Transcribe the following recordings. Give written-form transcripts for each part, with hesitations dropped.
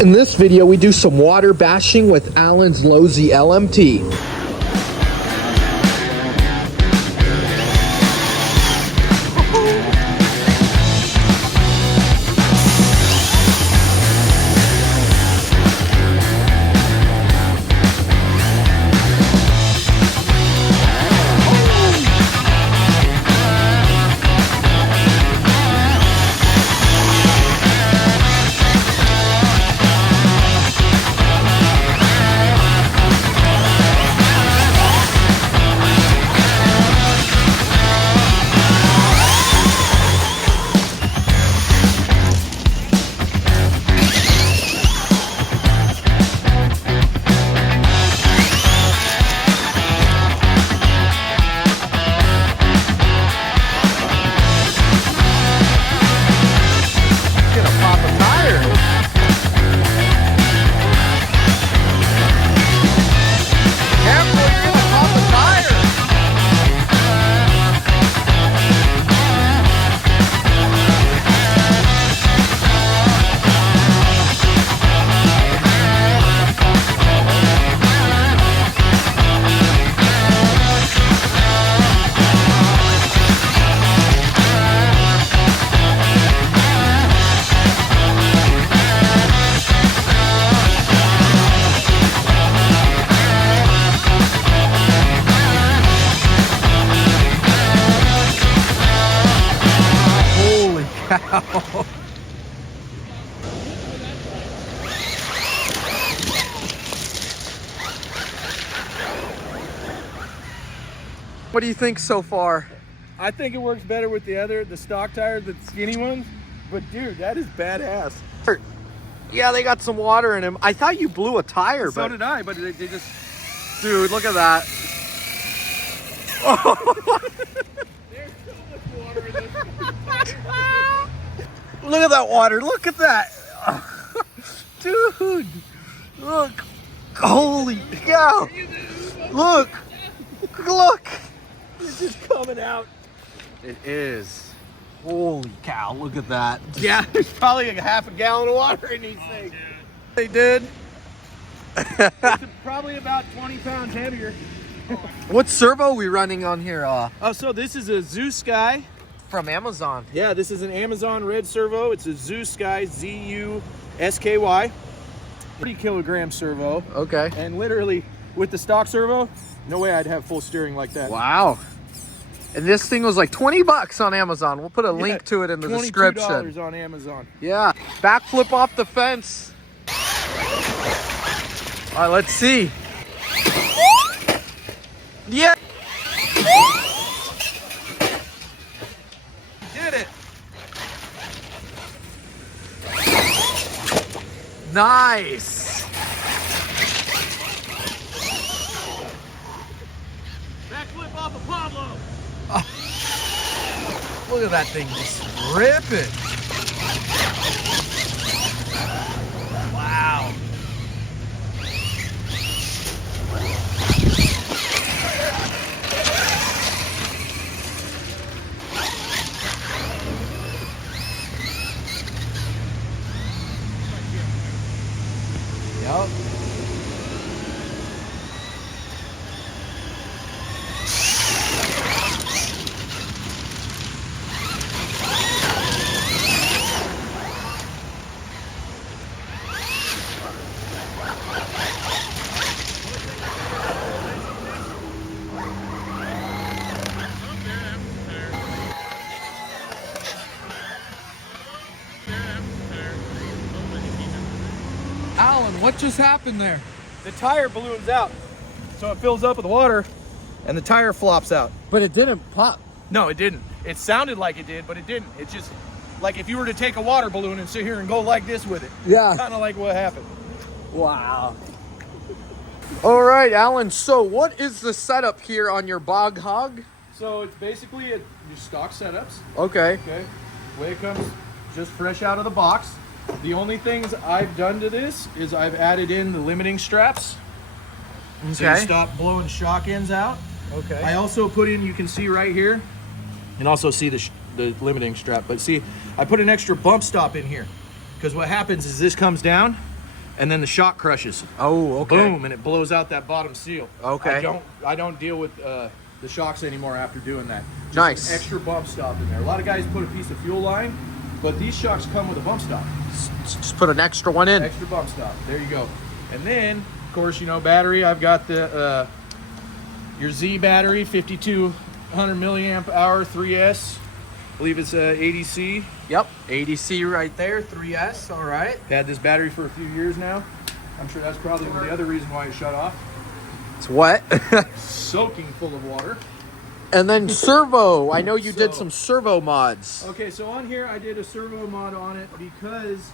In this video, we do some water bashing with Alan's Losi LMT. What do you think so far? I think it works better with the stock tires, the skinny ones. But dude, that is badass. Yeah, they got some water in them. I thought you blew a tire, So did I, but they just... Dude, look at that. There's so much water in this. Look at that water. Look at that. Dude, look. Holy cow. Look. Look. It's just coming out. It is. Holy cow, look at that. Yeah, there's probably like a half a gallon of water in these things. They did. It's probably about 20 pounds heavier. What servo are we running on here? Oh, so this is a Zoo Sky. From Amazon. Yeah, this is an Amazon red servo. It's a Zoo Sky, Z-U-S-K-Y. 30 kilogram servo. Okay. And literally, with the stock servo, no way I'd have full steering like that. Wow. And this thing was like 20 bucks on Amazon. We'll put a link to it in the description. $22 on Amazon. Yeah. Backflip off the fence. All right, let's see. Yeah. Did it. Nice. Backflip off of Pablo. Oh, look at that thing just ripping. Wow. Yep. Alan, what just happened there? The tire balloons out. So it fills up with water and the tire flops out. But it didn't pop. No, it didn't. It sounded like it did, but it didn't. It's just like if you were to take a water balloon and sit here and go like this with it. Yeah. Kind of like what happened. Wow. All right, Alan. So what is the setup here on your Bog Hog? So it's basically your stock setups. Okay. Okay. Way it comes just fresh out of the box. The only things I've done to this is I've added in the limiting straps. Okay. So you stop blowing shock ends out. Okay. I also put in, you can see right here, you can also see the limiting strap, but see, I put an extra bump stop in here because what happens is this comes down and then the shock crushes. Oh, okay. Boom, and it blows out that bottom seal. Okay. I don't deal with the shocks anymore after doing that. Just Nice. an extra bump stop in there. A lot of guys put a piece of fuel line, but these shocks come with a bump stop. Just put an extra one in. Extra bump stop. There you go. And then, of course, you know, battery. I've got the your Z battery, 5200 milliamp hour 3S. I believe it's a ADC. Yep, ADC right there, 3S, all right. Had this battery for a few years now. I'm sure that's probably the other reason why it shut off. It's wet. Soaking full of water. And then servo. I know you did some servo mods. Okay, so on here I did a servo mod on it because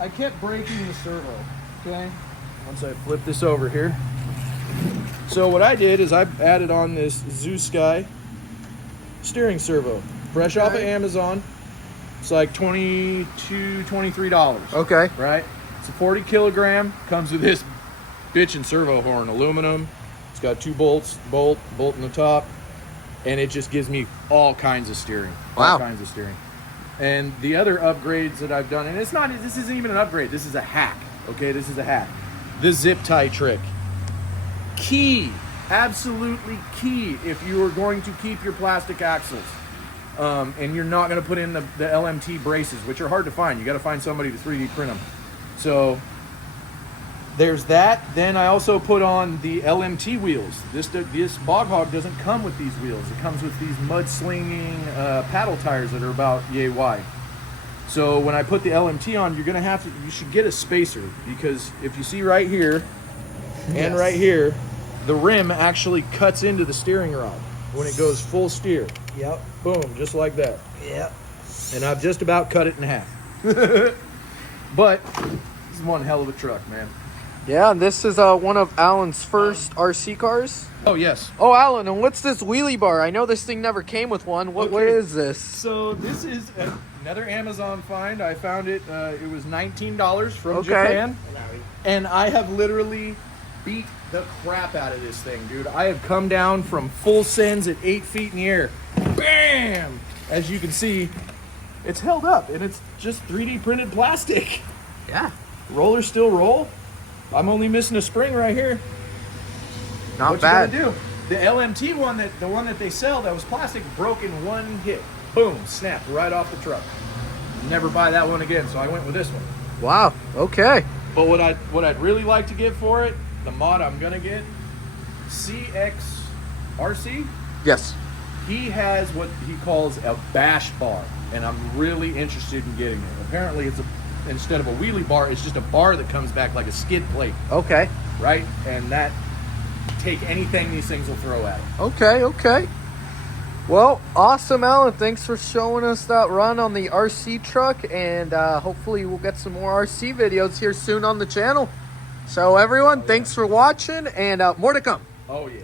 I kept breaking the servo, okay? Once I flip this over here. So what I did is I added on this Zoo Sky steering servo. Fresh off of Amazon. It's like $22, $23. Okay. Right? It's a 40 kilogram. Comes with this bitchin' servo horn, aluminum. It's got 2 bolts, bolt in the top, and it just gives me all kinds of steering. Wow. All kinds of steering. And the other upgrades that I've done, and this isn't even an upgrade, this is a hack. Okay, this is a hack. The zip tie trick. Key, absolutely key if you are going to keep your plastic axles. And you're not going to put in the LMT braces, which are hard to find. You got to find somebody to 3D print them. So there's that. Then I also put on the LMT wheels. This Bog Hog doesn't come with these wheels. It comes with these mudslinging paddle tires that are about yay wide. So when I put the LMT on, you should get a spacer, because if you see right here and right here, the rim actually cuts into the steering rod when it goes full steer. Yep. Boom, just like that. Yep. And I've just about cut it in half. But this is one hell of a truck, man. Yeah, and this is one of Alan's first RC cars. Oh, yes. Oh, Alan, and what's this wheelie bar? I know this thing never came with one. What is this? So this is another Amazon find. I found it. It was $19 from Japan. And I have literally beat the crap out of this thing, dude. I have come down from full sends at 8 feet in the air. Bam! As you can see, it's held up, and it's just 3D printed plastic. Yeah. Rollers still roll. I'm only missing a spring right here. Not bad. What you gonna do? The LMT one, the one that they sell that was plastic, broke in one hit. Boom, snapped right off the truck. Never buy that one again, so I went with this one. Wow. Okay. But what I'd really like to get for it, the mod I'm gonna get, CXRC. Yes. He has what he calls a bash bar, and I'm really interested in getting it. Apparently, instead of a wheelie bar, it's just a bar that comes back like a skid plate. Okay. Right, and that take anything these things will throw at it. Okay. Okay. Well, awesome, Alan. Thanks for showing us that run on the RC truck, and hopefully we'll get some more RC videos here soon on the channel. So everyone, thanks for watching, and more to come. Oh yeah.